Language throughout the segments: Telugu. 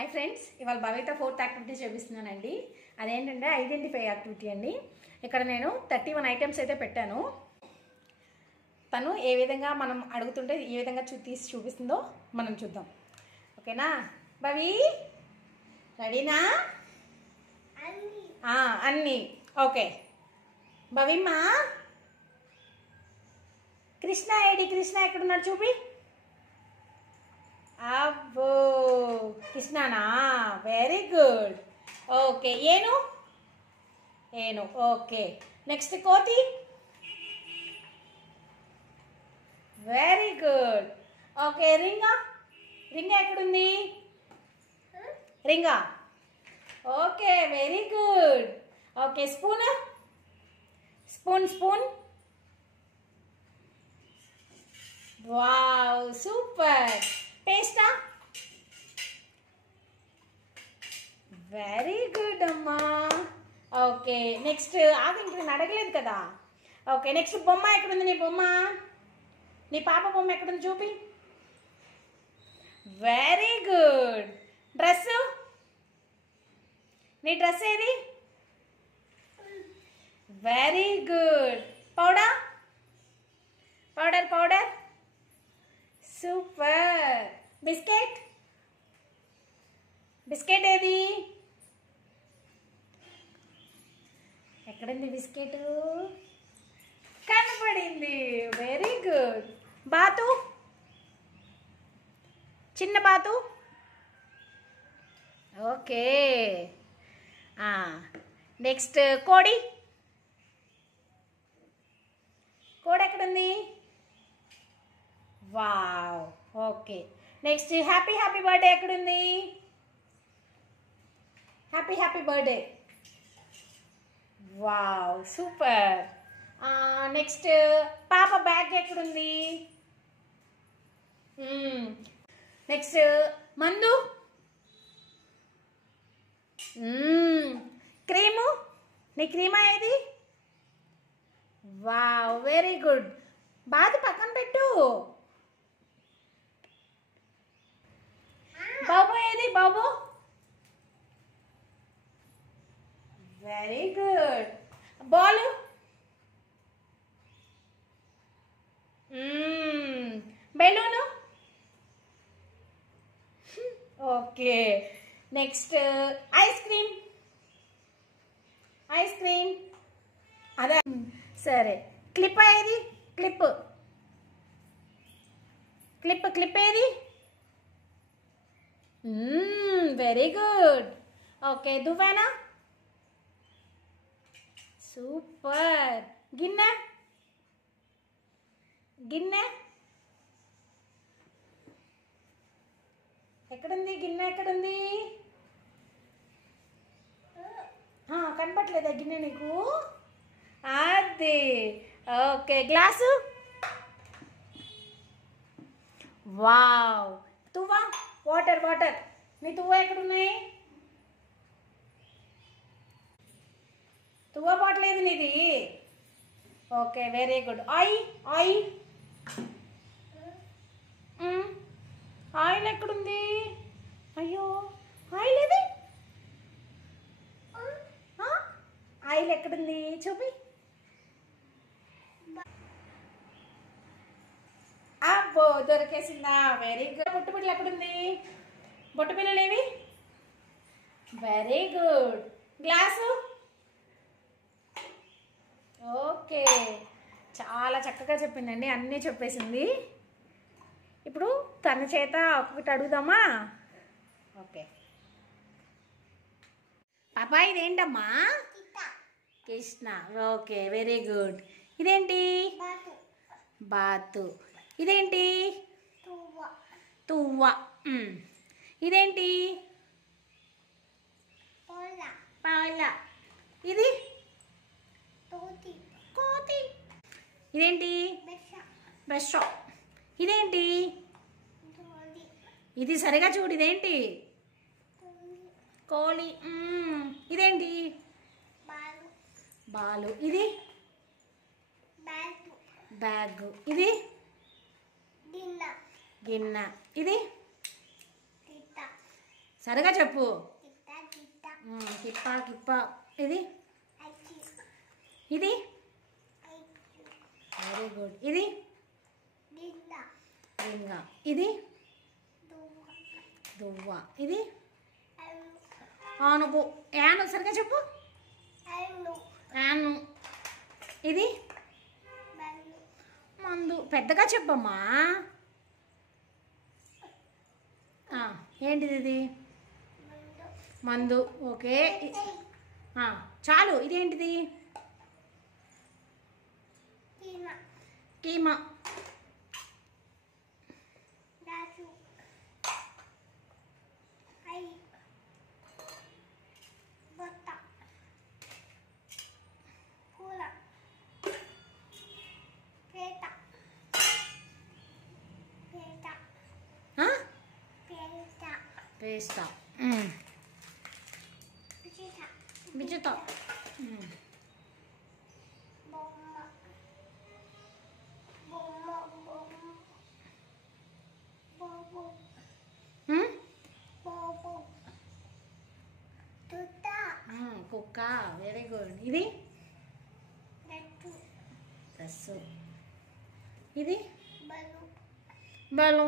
హాయ్ ఫ్రెండ్స్, ఇవాళ భవిత 4th యాక్టివిటీ చూపిస్తున్నానండి. అదేంటంటే ఐడెంటిఫై యాక్టివిటీ అండి. ఇక్కడ నేను 31 ఐటమ్స్ అయితే పెట్టాను. తను ఏ విధంగా మనం అడుగుతుంటే ఏ విధంగా తీసి చూపిస్తుందో మనం చూద్దాం. ఓకేనా భవి? రెడీనా? అన్నీ ఓకే. భవిమ్మా, కృష్ణ ఏడి? కృష్ణ ఎక్కడున్నాడు చూపి. అబ్బో కృష్ణనా, వెరీ గుడ్. ఓకే. ఏను? ఏను. ఓకే. నెక్స్ట్ కోతి. Very good. ఓకే. రింగా? రింగా ఎక్కడుంది? రింగా. Okay, very good. Okay. Spoon? Spoon spoon. Wow, super. పేస్టా? వెరీ గుడ్ అమ్మా. ఓకే. నెక్స్ట్ ఆగండి, నేను అడగలేదు కదా. ఓకే. నెక్స్ట్ బొమ్మ ఎక్కడుంది? నీ బొమ్మ, నీ పాప బొమ్మ ఎక్కడుంది చూపి. Very good. డ్రెస్? నీ డ్రెస్ ఏది? Very good. Powder? Powder powder. Super. Biscuit? Biscuit ఏది? ఎక్కడుంది బిస్కెట్? కనపడింది. Very good. బాతు? చిన్న బాతు. ఓకే. నెక్స్ట్ కోడి. కోడి ఎక్కడుంది? Wow. Okay. Next happy happy birthday ఎక్కడుంది? Happy happy birthday. Wow, super. Next పాప బ్యాగ్ ఎక్కడుంది? నెక్స్ట్ మందు. క్రీము? నీ క్రీమా ఏది? Wow, very good. బాతు పక్కన పెట్టు. బాబు ఏది? బాబు. Very good. Ball? Balloon. Okay. Next ice cream. Ice cream అదే. సరే. క్లిప్ ఏది? క్లిప్. క్లిప్ క్లిప్ ఏది? Very good. ఓకే. దువ్వెన. సూపర్. గిన్నె? గిన్నె ఎక్కడుంది? గిన్నె ఎక్కడుంది? కనపట్లేదా గిన్నె నీకు? అది. ఓకే. గ్లాసు? వావ్. తువ్వ? Water water. నీ తువ్వ ఎక్కడున్నాయి? తువ్వ బాట్లేదు నీది. Okay, very good. Oil? Oil? Oil ఎక్కడుంది? అయ్యో, ఆయిల్ ఏది? ఆయిల్ ఎక్కడుంది చూపి. అబ్బో, దొరికేసిందా? Very good. బొట్టు పిల్లలు ఎక్కడుంది? బొట్టు పిల్లలు ఏవి? Very good. గ్లాసు? ఓకే, చాలా చక్కగా చెప్పిందండి, అన్నీ చెప్పేసింది. ఇప్పుడు తన చేత ఒక్కొక్కటి అడుగుదామా? ఓకే. పాపా, ఇదేంటమ్మా? కృష్ణ. Okay, very good. ఇదేంటి? బాతు. ఇదేంటి? తువ్వ. ఇదేంటి? పాల. ఇది? కోతి. ఇదేంటి? బ్రష్. ఇదేంటి? ఇది సరిగా చూడు. ఇదేంటి? కోలి. ఇదేంటి? బాలు. ఇది? బ్యాగ్. ఇది? గిన్నె. ఇది? సరిగా చెప్పు. కిప్ప కిప్ప. ఇది ఇది వెరీ గుడ్. ఇది రింగ. ఇది దువ్వ. ఇది ఆనుపు. యాను సరిగా చెప్పు. యాను. ఇది మందు. పెద్దగా చెప్పమ్మా. ఏంటిది? ఇది మందు. ఓకే చాలు. ఇదేంటిది? కీమా. పేస్తా. బిజుతో. కుక్క. Very good. ఇది రస్సు. ఇది బలు.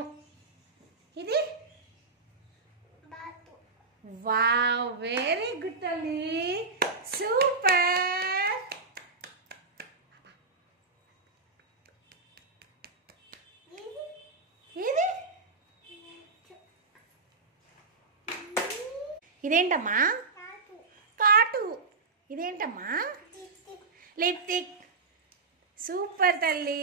ఇది వావ్, వెరీ గుడ్ తల్లి, సూపర్. ఇది ఇదేంటమ్మా? కాటు. ఇదేంటమ్మా? లిప్స్టిక్. సూపర్ తల్లి.